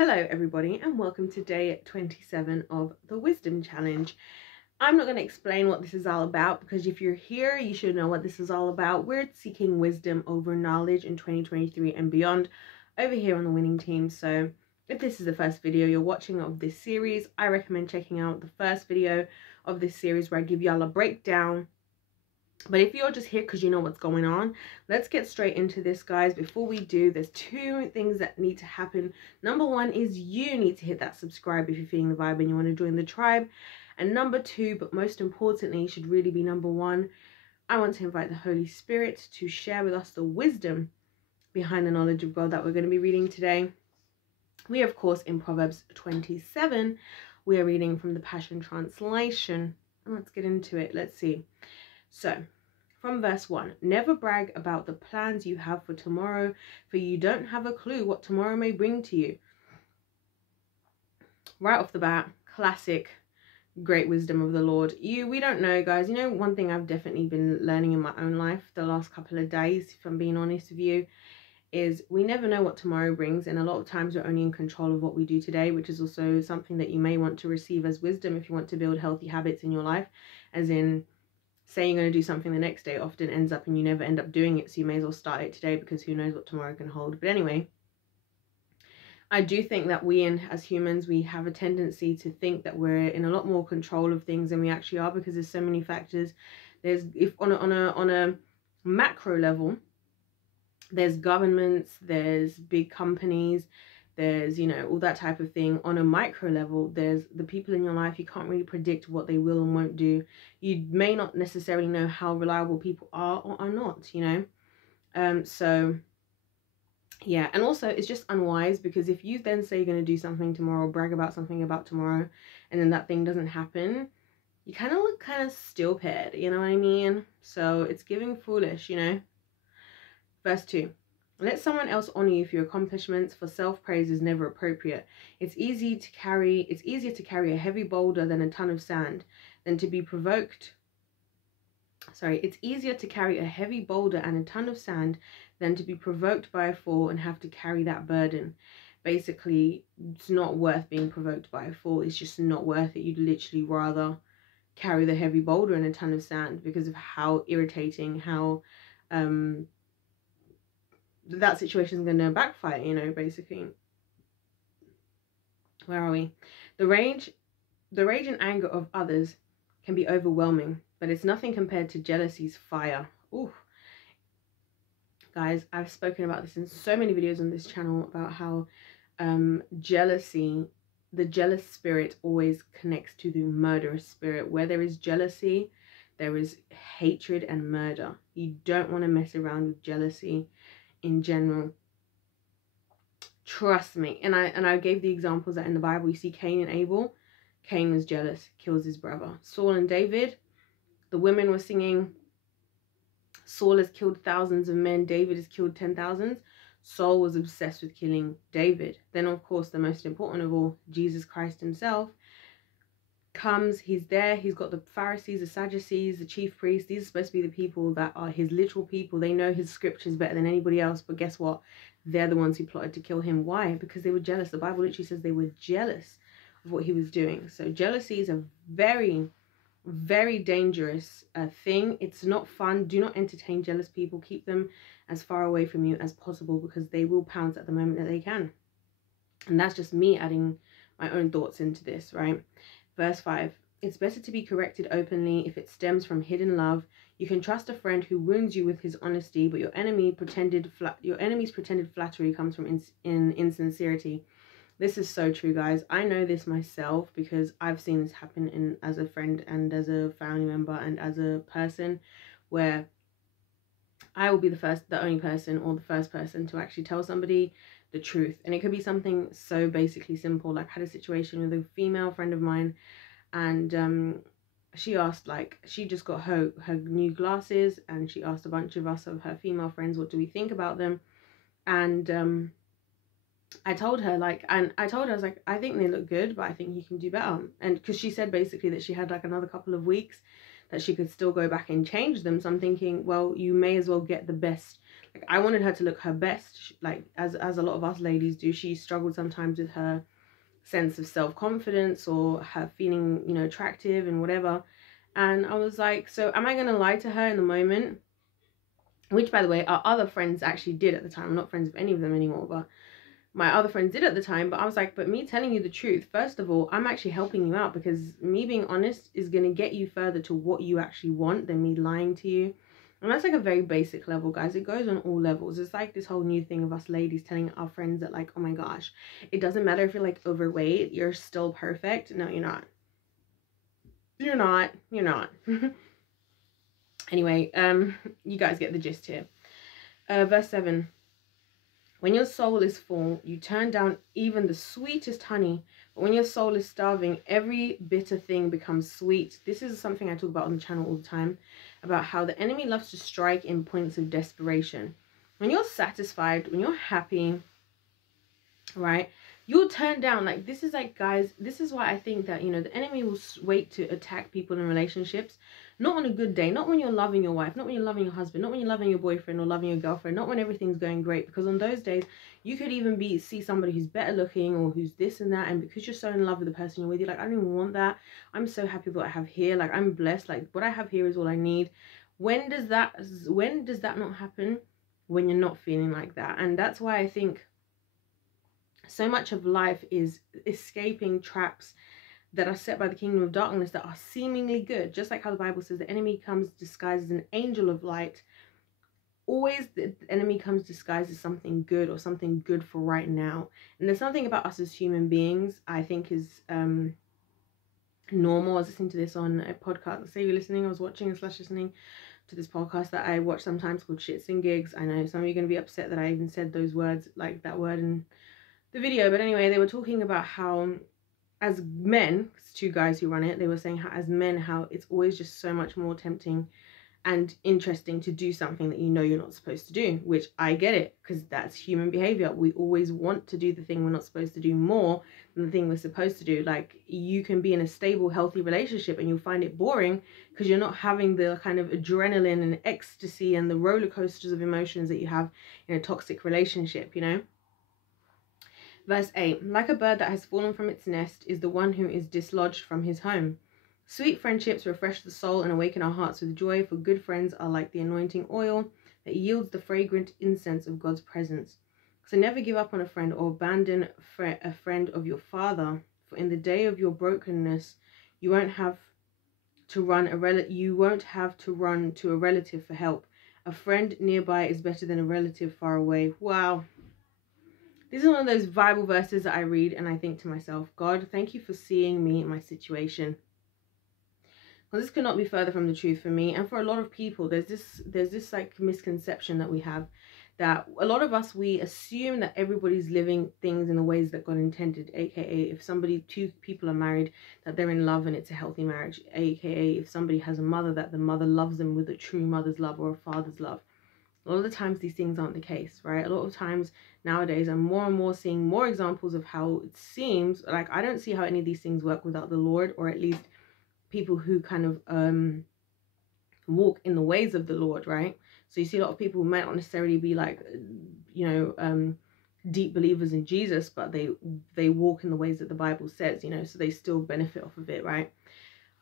Hello everybody and welcome to day 27 of the Wisdom Challenge. I'm not going to explain what this is all about because if you're here you should know what this is all about. We're seeking wisdom over knowledge in 2023 and beyond over here on the winning team. So if this is the first video you're watching of this series, I recommend checking out the first video of this series where I give y'all a breakdown. But if you're just here because you know what's going on, let's get straight into this, guys. Before we do, there's two things that need to happen. Number one is you need to hit that subscribe if you're feeling the vibe and you want to join the tribe. And number two, but most importantly, should really be number one, I want to invite the Holy Spirit to share with us the wisdom behind the knowledge of God that we're going to be reading today. We are, of course, in Proverbs 27. We are reading from the Passion Translation. And let's get into it. Let's see. So, from verse 1, never brag about the plans you have for tomorrow, for you don't have a clue what tomorrow may bring to you. Right off the bat, classic, great wisdom of the Lord. We don't know, guys. You know, one thing I've definitely been learning in my own life the last couple of days, if I'm being honest with you, is we never know what tomorrow brings. And a lot of times we're only in control of what we do today, which is also something that you may want to receive as wisdom if you want to build healthy habits in your life, as in, say you're going to do something the next day, often ends up and you never end up doing it. So you may as well start it today because who knows what tomorrow can hold. But anyway, I do think that as humans, we have a tendency to think that we're in a lot more control of things than we actually are, because there's so many factors. There's, if on a macro level, there's governments, there's big companies, there's, you know, all that type of thing. On a micro level, there's the people in your life. You can't really predict what they will and won't do. You may not necessarily know how reliable people are or are not, you know. So yeah, and also it's just unwise, because if you then say you're going to do something tomorrow, brag about something about tomorrow, and then that thing doesn't happen, you kind of look kind of stupid, you know what I mean? So it's giving foolish, you know. Verse 2. Let someone else honor you for your accomplishments, for self-praise is never appropriate. It's easier to carry a heavy boulder than a ton of sand, than to be provoked. It's easier to carry a heavy boulder and a ton of sand than to be provoked by a fall and have to carry that burden. Basically, it's not worth being provoked by a fall. It's just not worth it. You'd literally rather carry the heavy boulder and a ton of sand because of how irritating, how that situation is going to backfire, you know, basically. Where are we? The rage and anger of others can be overwhelming, but it's nothing compared to jealousy's fire. Ooh. Guys, I've spoken about this in so many videos on this channel about how jealousy, the jealous spirit always connects to the murderous spirit. Where there is jealousy, there is hatred and murder. You don't want to mess around with jealousy in general. Trust me. And I gave the examples that in the Bible you see Cain and Abel. Cain was jealous, kills his brother. Saul and David, the women were singing, Saul has killed thousands of men, David has killed 10,000s. Saul was obsessed with killing David. Then of course the most important of all, Jesus Christ himself comes. He's there, he's got the Pharisees, the Sadducees, the chief priests. These are supposed to be the people that are his literal people. They know his scriptures better than anybody else, but guess what? They're the ones who plotted to kill him. Why? Because they were jealous. The Bible literally says they were jealous of what he was doing. So jealousy is a very, very dangerous thing. It's not fun. Do not entertain jealous people. Keep them as far away from you as possible, because they will pounce at the moment that they can. And that's just me adding my own thoughts into this, right? Verse 5, it's better to be corrected openly if it stems from hidden love. You can trust a friend who wounds you with his honesty, but your enemy's pretended flattery comes from insincerity. This is so true, guys. I know this myself because I've seen this happen as a friend and as a family member and as a person, where I will be the only person or the first person to actually tell somebody the truth. And it could be something so basically simple. Like, I had a situation with a female friend of mine, and she asked, like, she just got her new glasses, and she asked a bunch of us, of her female friends, what do we think about them. And I told her, I was like, I think they look good, but I think you can do better. And because she said basically that she had like another couple of weeks that she could still go back and change them. So I'm thinking, well, you may as well get the best, Like, I wanted her to look her best, like as a lot of us ladies do. She struggled sometimes with her sense of self-confidence or her feeling, you know, attractive and whatever. And I was like, so am I going to lie to her in the moment? Which, by the way, our other friends actually did at the time. I'm not friends with any of them anymore, but my other friends did at the time. But I was like, but me telling you the truth, first of all, I'm actually helping you out, because me being honest is going to get you further to what you actually want than me lying to you. And that's like a very basic level, guys. It goes on all levels. It's like this whole new thing of us ladies telling our friends that, like, oh my gosh, it doesn't matter if you're like overweight, you're still perfect. No, you're not. You're not. You're not. Anyway, you guys get the gist here. Verse 7. When your soul is full, you turn down even the sweetest honey. But when your soul is starving, every bitter thing becomes sweet. This is something I talk about on the channel all the time, about how the enemy loves to strike in points of desperation. When you're satisfied, when you're happy, right, you'll turn down. Like, this is like, guys, this is why I think that, you know, the enemy will wait to attack people in relationships. Not on a good day, not when you're loving your wife, not when you're loving your husband, not when you're loving your boyfriend or loving your girlfriend, not when everything's going great. Because on those days, you could even see somebody who's better looking or who's this and that. And because you're so in love with the person you're with, you're like, I don't even want that. I'm so happy with what I have here. Like, I'm blessed. Like, what I have here is all I need. When does that not happen? When you're not feeling like that. And that's why I think so much of life is escaping traps that are set by the kingdom of darkness that are seemingly good. Just like how the Bible says the enemy comes disguised as an angel of light. Always the enemy comes disguised as something good or something good for right now. And there's something about us as human beings I think is normal. I was listening to this on a podcast. Say you're listening, I was watching / listening to this podcast that I watch sometimes called Shits and Gigs. I know some of you are going to be upset that I even said those words, like that word in the video. But anyway, they were talking about how as men, it's two guys who run it, they were saying how as men, how it's always just so much more tempting and interesting to do something that you know you're not supposed to do, which I get it, because that's human behavior. We always want to do the thing we're not supposed to do more than the thing we're supposed to do. Like, you can be in a stable, healthy relationship and you'll find it boring because you're not having the kind of adrenaline and ecstasy and the roller coasters of emotions that you have in a toxic relationship, you know? Verse 8, like a bird that has fallen from its nest is the one who is dislodged from his home. Sweet friendships refresh the soul and awaken our hearts with joy, for good friends are like the anointing oil that yields the fragrant incense of God's presence. So never give up on a friend or abandon a friend of your father, for in the day of your brokenness, you won't have to run to a relative for help. A friend nearby is better than a relative far away. Wow. This is one of those Bible verses that I read and I think to myself, God, thank you for seeing me in my situation. Well, this could not be further from the truth for me and for a lot of people. There's this like misconception that we have, that a lot of us, we assume that everybody's living things in the ways that God intended, aka if two people are married, that they're in love and it's a healthy marriage, aka if somebody has a mother, that the mother loves them with a true mother's love or a father's love. A lot of the times these things aren't the case, right? A lot of times nowadays I'm more and more seeing more examples of how it seems like I don't see how any of these things work without the Lord, or at least people who kind of walk in the ways of the Lord, right? So you see a lot of people who might not necessarily be like, you know, deep believers in Jesus, but they walk in the ways that the Bible says, you know, so they still benefit off of it, right?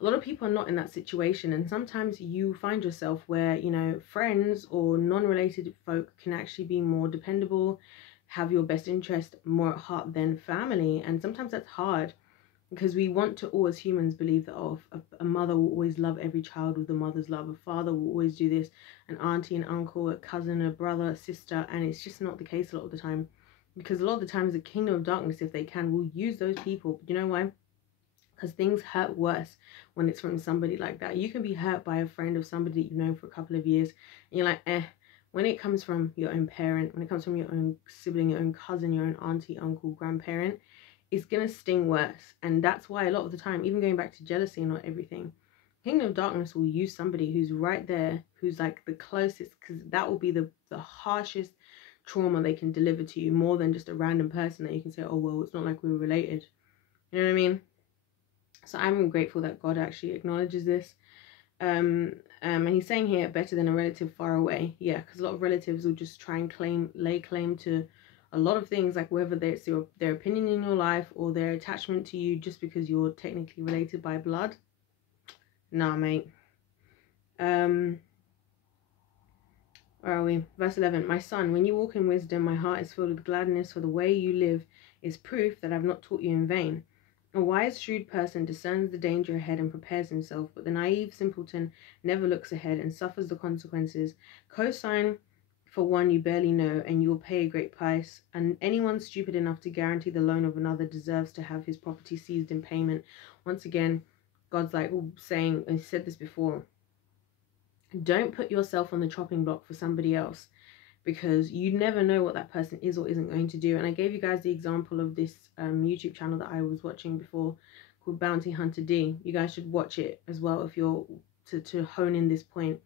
A lot of people are not in that situation, and sometimes you find yourself where, you know, friends or non-related folk can actually be more dependable, have your best interest more at heart than family. And sometimes that's hard, because we want to all as humans believe that, oh, a mother will always love every child with a mother's love, a father will always do this, an auntie, an uncle, a cousin, a brother, a sister. And it's just not the case a lot of the time, because a lot of the times the kingdom of darkness, if they can, will use those people. But you know why? Because things hurt worse when it's from somebody like that. You can be hurt by a friend of somebody that you've known for a couple of years, and you're like, when it comes from your own parent, when it comes from your own sibling, your own cousin, your own auntie, uncle, grandparent, it's going to sting worse. And that's why a lot of the time, even going back to jealousy and not everything, kingdom of darkness will use somebody who's right there, who's like the closest, because that will be the harshest trauma they can deliver to you, more than just a random person that you can say, oh, well, it's not like we were related. You know what I mean? So I'm grateful that God actually acknowledges this. And he's saying here, better than a relative far away. Yeah, because a lot of relatives will just try and lay claim to a lot of things, like whether it's their opinion in your life or their attachment to you just because you're technically related by blood. Nah, mate. Where are we? Verse 11. My son, when you walk in wisdom, my heart is filled with gladness, for the way you live is proof that I've not taught you in vain. A wise, shrewd person discerns the danger ahead and prepares himself, but the naive simpleton never looks ahead and suffers the consequences. Co-sign for one you barely know, and you will pay a great price. And anyone stupid enough to guarantee the loan of another deserves to have his property seized in payment. Once again, God's like saying, and he said this before, don't put yourself on the chopping block for somebody else, because you never know what that person is or isn't going to do. And I gave you guys the example of this YouTube channel that I was watching before called Bounty Hunter D. You guys should watch it as well if you're to hone in this point.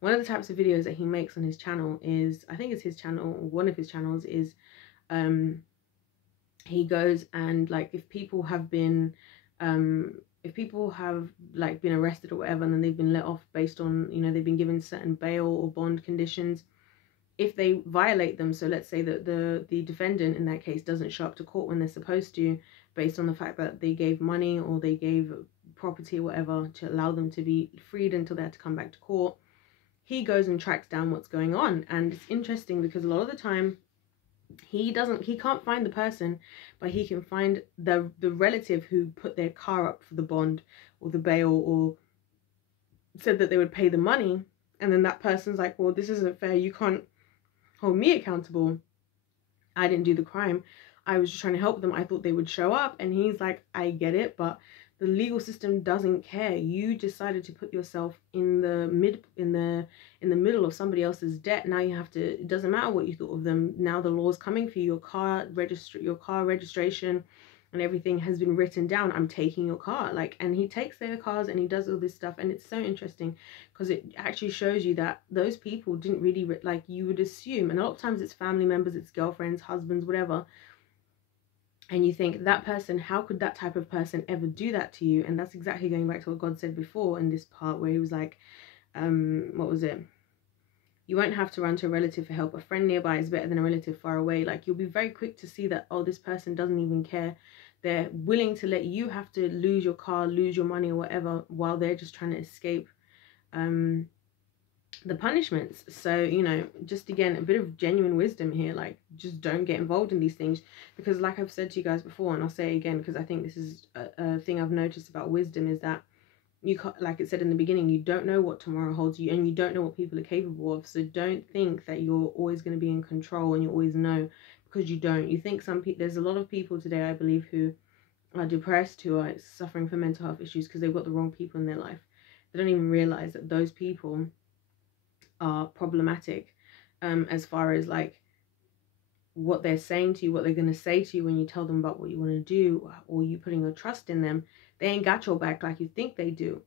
One of the types of videos that he makes on his channel is, I think it's his channel, or one of his channels is, he goes and like if people have like been arrested or whatever, and then they've been let off based on, you know, they've been given certain bail or bond conditions, if they violate them, so let's say that the defendant in that case doesn't show up to court when they're supposed to, based on the fact that they gave money or they gave property or whatever to allow them to be freed until they had to come back to court, he goes and tracks down what's going on. And it's interesting because a lot of the time he can't find the person, but he can find the relative who put their car up for the bond or the bail or said that they would pay the money. And then that person's like, well, this isn't fair, you can't hold me accountable, I didn't do the crime, I was just trying to help them, I thought they would show up. And he's like, I get it, but the legal system doesn't care. You decided to put yourself in the middle of somebody else's debt. Now you have to, it doesn't matter what you thought of them, now the law's coming for you, your car registration and everything has been written down, I'm taking your car. Like, and he takes their cars and he does all this stuff. And it's so interesting because it actually shows you that those people didn't really, like you would assume, and a lot of times it's family members, it's girlfriends, husbands, whatever, and you think that person, how could that type of person ever do that to you? And that's exactly going back to what God said before in this part where he was like, what was it? You won't have to run to a relative for help. A friend nearby is better than a relative far away. Like, you'll be very quick to see that, oh, this person doesn't even care. They're willing to let you have to lose your car, lose your money or whatever, while they're just trying to escape the punishments. So, you know, just again, a bit of genuine wisdom here. Like, just don't get involved in these things, because like I've said to you guys before, and I'll say it again because I think this is a thing I've noticed about wisdom, is that you can't, like it said in the beginning, you don't know what tomorrow holds you, and you don't know what people are capable of. So don't think that you're always going to be in control and you always know, because you don't. You think there's a lot of people today, I believe, who are depressed, who are suffering from mental health issues because they've got the wrong people in their life. They don't even realize that those people are problematic, as far as like what they're saying to you, what they're going to say to you when you tell them about what you want to do, or you putting your trust in them. They ain't got your back like you think they do.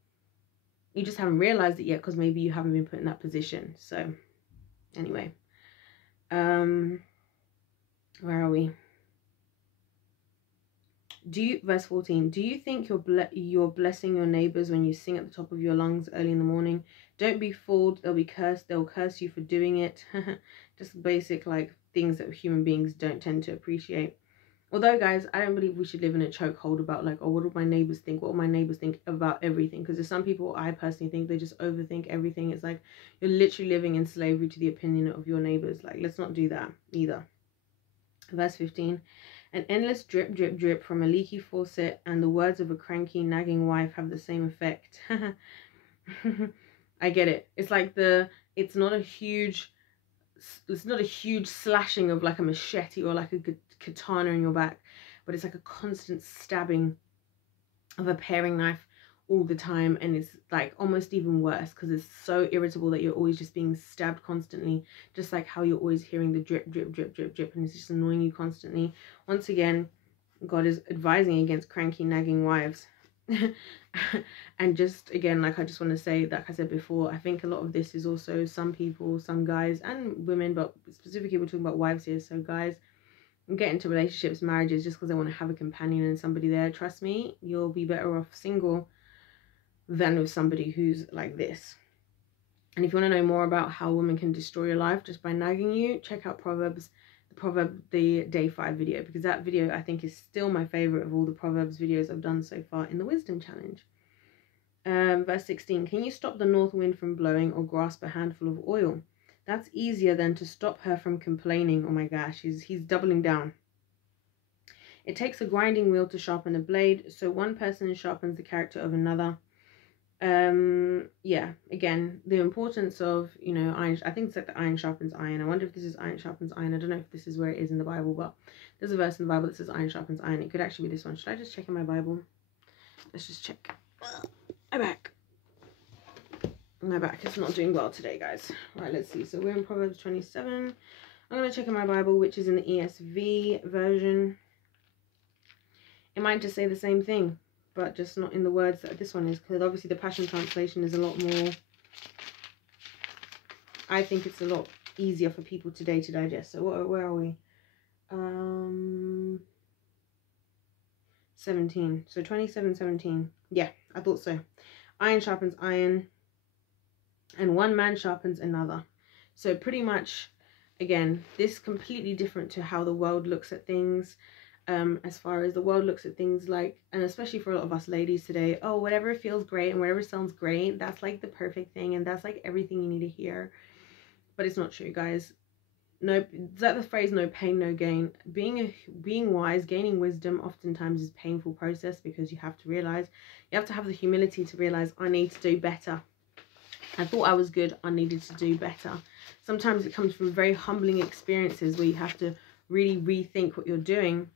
You just haven't realized it yet because maybe you haven't been put in that position. So anyway, where are we? Verse 14, do you think you're blessing your neighbors when you sing at the top of your lungs early in the morning? Don't be fooled. They'll curse you for doing it. Just basic like things that human beings don't tend to appreciate. Although, guys, I don't believe we should live in a chokehold about like, oh, what do my neighbors think? What will my neighbors think about everything? Because there's some people, I personally think, they just overthink everything. It's like you're literally living in slavery to the opinion of your neighbors. Like, let's not do that either. Verse 15, an endless drip, drip, drip from a leaky faucet and the words of a cranky, nagging wife have the same effect. I get it. It's like it's not a huge slashing of like a machete or like a katana in your back, but it's like a constant stabbing of a paring knife all the time. And it's like almost even worse because it's so irritable that you're always just being stabbed constantly, just like how you're always hearing the drip, drip, drip, drip, drip, and it's just annoying you constantly. Once again, God is advising against cranky, nagging wives. And just again, like, I just want to say, like I said before, I think a lot of this is also some people, some guys and women, but specifically we're talking about wives here. So guys get into relationships, marriages, just because they want to have a companion and somebody there. Trust me, you'll be better off single than with somebody who's like this. And if you want to know more about how women can destroy your life just by nagging you, check out the day 5 video, because that video I think is still my favorite of all the Proverbs videos I've done so far in the Wisdom Challenge. Verse 16, can you stop the north wind from blowing or grasp a handful of oil? That's easier than to stop her from complaining. Oh my gosh, he's doubling down. It takes a grinding wheel to sharpen a blade, so one person sharpens the character of another. Yeah, again, the importance of, you know, iron. I think it's like the iron sharpens iron. I wonder if this is iron sharpens iron. I don't know if this is where it is in the Bible, but there's a verse in the Bible that says iron sharpens iron. It could actually be this one. Should I just check in my Bible? Let's just check. My back. My back is not doing well today, guys. Right, let's see. So we're in Proverbs 27. I'm going to check in my Bible, which is in the ESV version. It might just say the same thing, but just not in the words that this one is, because obviously the Passion Translation is a lot more, I think it's a lot easier for people today to digest. So where are we? 17. So 27:17. Yeah, I thought so. Iron sharpens iron, and one man sharpens another. So pretty much, again, this completely different to how the world looks at things. As far as the world looks at things, like, and especially for a lot of us ladies today, oh, whatever feels great and whatever sounds great, that's like the perfect thing, and that's like everything you need to hear. But it's not true, guys. No, is that the phrase, no pain, no gain? Being wise, gaining wisdom oftentimes is a painful process, because you have to realize, you have to have the humility to realize, I need to do better. I thought I was good, I needed to do better. Sometimes it comes from very humbling experiences where you have to really rethink what you're doing.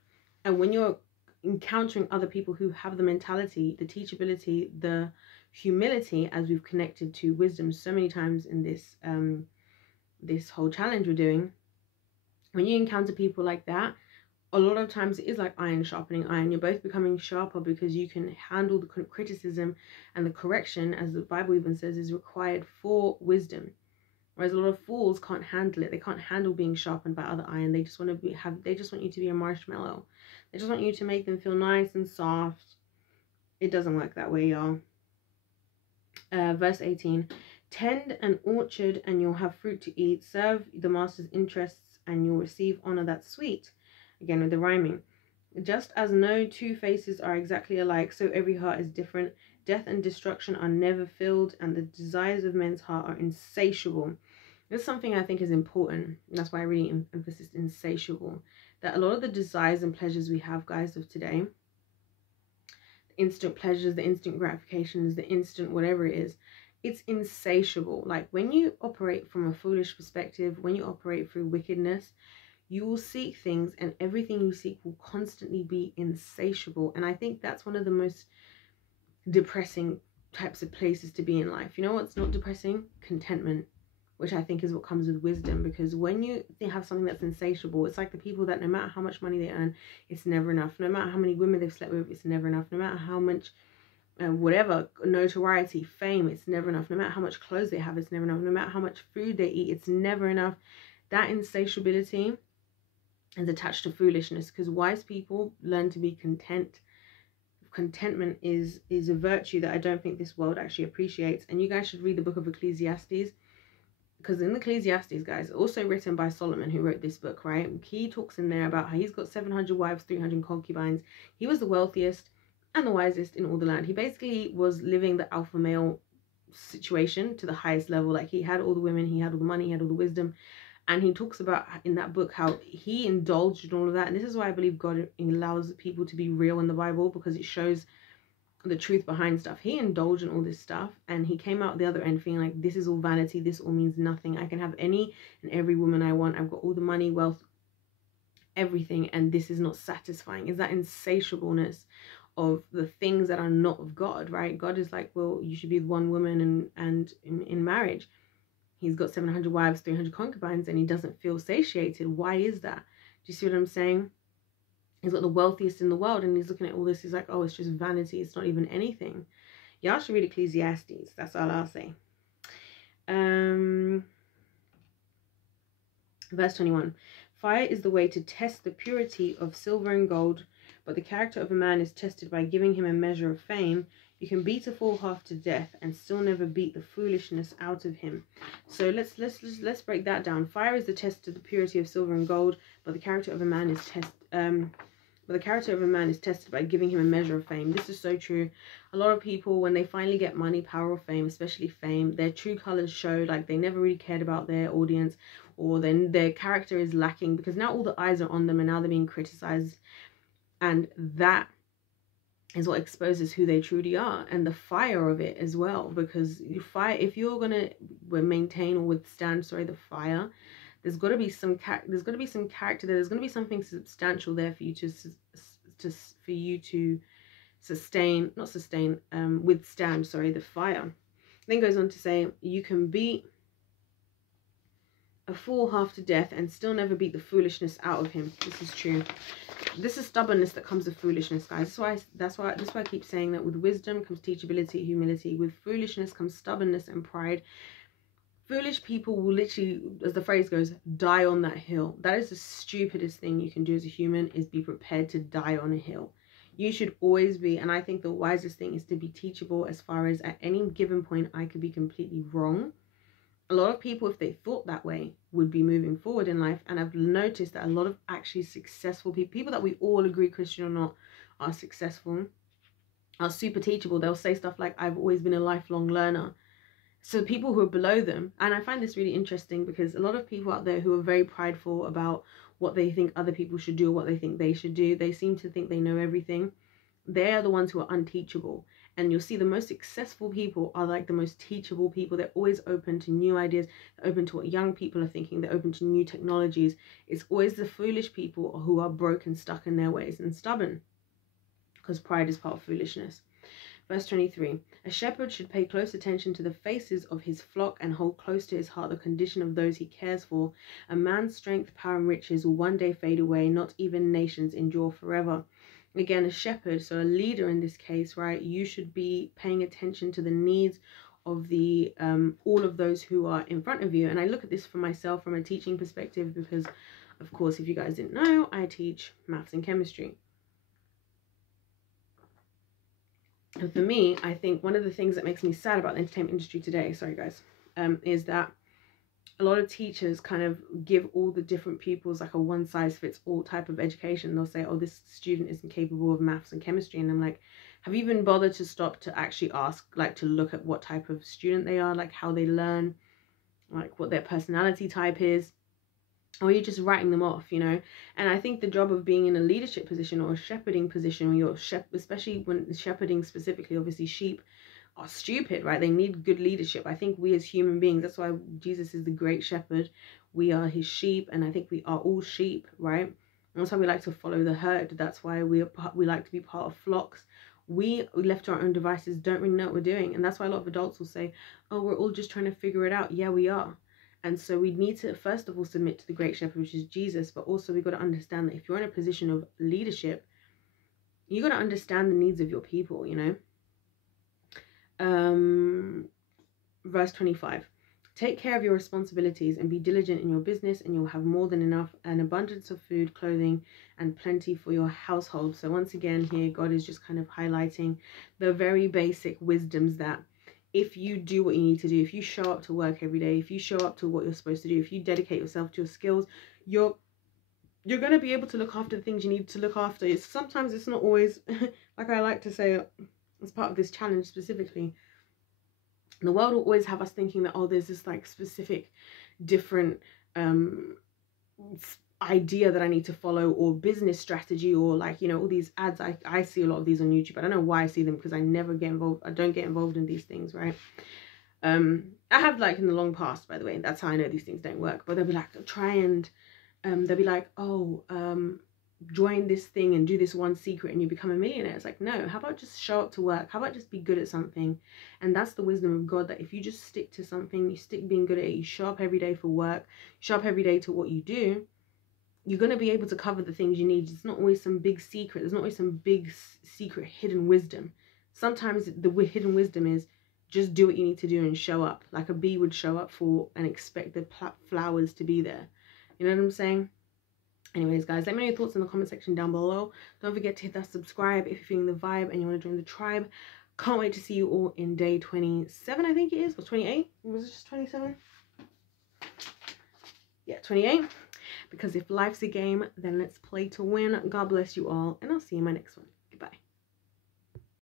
And when you're encountering other people who have the mentality, the teachability, the humility, as we've connected to wisdom so many times in this this whole challenge we're doing, when you encounter people like that, a lot of times it is like iron sharpening iron. You're both becoming sharper because you can handle the criticism and the correction, as the Bible even says, is required for wisdom. Whereas a lot of fools can't handle it. They can't handle being sharpened by other iron. They just want to they just want you to be a marshmallow. They just want you to make them feel nice and soft. It doesn't work that way, y'all. Verse 18. Tend an orchard and you'll have fruit to eat. Serve the master's interests and you'll receive honor that's sweet. Again, with the rhyming. Just as no two faces are exactly alike, so every heart is different. Death and destruction are never filled, and the desires of men's heart are insatiable. This is something I think is important. And that's why I really emphasize insatiable. That a lot of the desires and pleasures we have, guys, of today, the instant pleasures, the instant gratifications, the instant whatever it is, it's insatiable. Like when you operate from a foolish perspective, when you operate through wickedness, you will seek things, and everything you seek will constantly be insatiable. And I think that's one of the most depressing types of places to be in life. You know what's not depressing? Contentment, which I think is what comes with wisdom. Because when you have something that's insatiable, it's like the people that no matter how much money they earn, it's never enough. No matter how many women they've slept with, it's never enough. No matter how much whatever notoriety, fame, it's never enough. No matter how much clothes they have, it's never enough. No matter how much food they eat, it's never enough. That insatiability is attached to foolishness, because wise people learn to be content. Contentment is a virtue that I don't think this world actually appreciates. And you guys should read the book of Ecclesiastes, because in Ecclesiastes, guys, also written by Solomon, who wrote this book, right? He talks in there about how he's got 700 wives, 300 concubines. He was the wealthiest and the wisest in all the land. He basically was living the alpha male situation to the highest level. Like, he had all the women, he had all the money, he had all the wisdom. And he talks about in that book how he indulged in all of that. And this is why I believe God allows people to be real in the Bible, because it shows the truth behind stuff. He indulged in all this stuff, and he came out the other end feeling like, this is all vanity, this all means nothing. I can have any and every woman I want. I've got all the money, wealth, everything, and this is not satisfying. Is that insatiableness of the things that are not of God, right? God is like, well, you should be with one woman and in marriage. He's got 700 wives, 300 concubines, and he doesn't feel satiated. Why is that? Do you see what I'm saying? He's got the wealthiest in the world, and he's looking at all this. He's like, oh, it's just vanity. It's not even anything. Y'all should read Ecclesiastes. That's all I'll say. Verse 21. Fire is the way to test the purity of silver and gold, but the character of a man is tested by giving him a measure of fame. You can beat a fool half to death and still never beat the foolishness out of him. So let's break that down. Fire is the test of the purity of silver and gold, but the character of a man is tested by giving him a measure of fame. This is so true. A lot of people, when they finally get money, power, or fame, especially fame, their true colors show. Like, they never really cared about their audience, or then their character is lacking because now all the eyes are on them and now they're being criticized. And that is what exposes who they truly are, and the fire of it as well. Because if you're gonna maintain or withstand, the fire, there's got to be some character there. There's going to be something substantial there for you to withstand the fire. Then goes on to say, you can beat a fool half to death and still never beat the foolishness out of him. This is true. This is stubbornness that comes with foolishness, guys. That's why I keep saying that with wisdom comes teachability, humility. With foolishness comes stubbornness and pride. Foolish people will literally, as the phrase goes, die on that hill. That is the stupidest thing you can do as a human, is be prepared to die on a hill. You should always be, and I think the wisest thing is to be teachable, as far as at any given point I could be completely wrong. A lot of people, if they thought that way, would be moving forward in life. And I've noticed that a lot of actually successful people that we all agree, Christian or not, are successful, are super teachable. They'll say stuff like, I've always been a lifelong learner. So people who are below them, and I find this really interesting because a lot of people out there who are very prideful about what they think other people should do, or what they think they should do, they seem to think they know everything. They are the ones who are unteachable. And you'll see the most successful people are like the most teachable people. They're always open to new ideas. They're open to what young people are thinking. They're open to new technologies. It's always the foolish people who are broken, stuck in their ways, and stubborn, because pride is part of foolishness. Verse 23, a shepherd should pay close attention to the faces of his flock and hold close to his heart the condition of those he cares for. A man's strength, power, and riches will one day fade away. Not even nations endure forever. Again, a shepherd, so a leader in this case, right? You should be paying attention to the needs of the all of those who are in front of you. And I look at this for myself from a teaching perspective because, of course, if you guys didn't know, I teach maths and chemistry. And for me, I think one of the things that makes me sad about the entertainment industry today, sorry guys, is that a lot of teachers kind of give all the different pupils like a one-size-fits-all type of education. They'll say, oh, this student isn't capable of maths and chemistry. And I'm like, have you even bothered to stop to actually ask, like, to look at what type of student they are, like how they learn, like what their personality type is? Or are you just writing them off, you know? And I think the job of being in a leadership position or a shepherding position, when you're especially when shepherding specifically, obviously sheep are stupid, right? They need good leadership. I think we as human beings, that's why Jesus is the great shepherd. We are his sheep, and I think we are all sheep, right? And that's why we like to follow the herd. That's why we like to be part of flocks. We left to our own devices don't really know what we're doing. And that's why a lot of adults will say, oh, we're all just trying to figure it out. Yeah, we are. And so we need to, first of all, submit to the great shepherd, which is Jesus. But also we got to understand that if you're in a position of leadership, you got to understand the needs of your people, you know? Verse 25, take care of your responsibilities and be diligent in your business, and you'll have more than enough, an abundance of food, clothing, and plenty for your household. So once again here, God is just kind of highlighting the very basic wisdoms that if you do what you need to do, if you show up to work every day, if you show up to what you're supposed to do, if you dedicate yourself to your skills, you're going to be able to look after the things you need to look after. Sometimes it's not always, like I like to say as part of this challenge specifically, the world will always have us thinking that, oh, there's this like specific different idea that I need to follow, or business strategy, or like, you know, all these ads. I see a lot of these on YouTube. I don't know why I see them, because I never get involved. I don't get involved in these things, right? I have, like, in the long past, by the way. That's how I know these things don't work. But they'll be like, try and they'll be like, oh, join this thing and do this one secret and you become a millionaire. It's like, no, how about just show up to work? How about just be good at something? And that's the wisdom of God, that if you just stick to something, you stick being good at it, you show up every day for work, show up every day to what you do, you're going to be able to cover the things you need. It's not always some big secret. There's not always some big secret hidden wisdom. Sometimes the hidden wisdom is just do what you need to do and show up. Like a bee would show up for and expect the flowers to be there. You know what I'm saying? Anyways, guys, let me know your thoughts in the comment section down below. Don't forget to hit that subscribe if you're feeling the vibe and you want to join the tribe. Can't wait to see you all in day 27, I think it is, or 28. Was it just 27? Yeah, 28. Because if life's a game, then let's play to win. God bless you all, and I'll see you in my next one.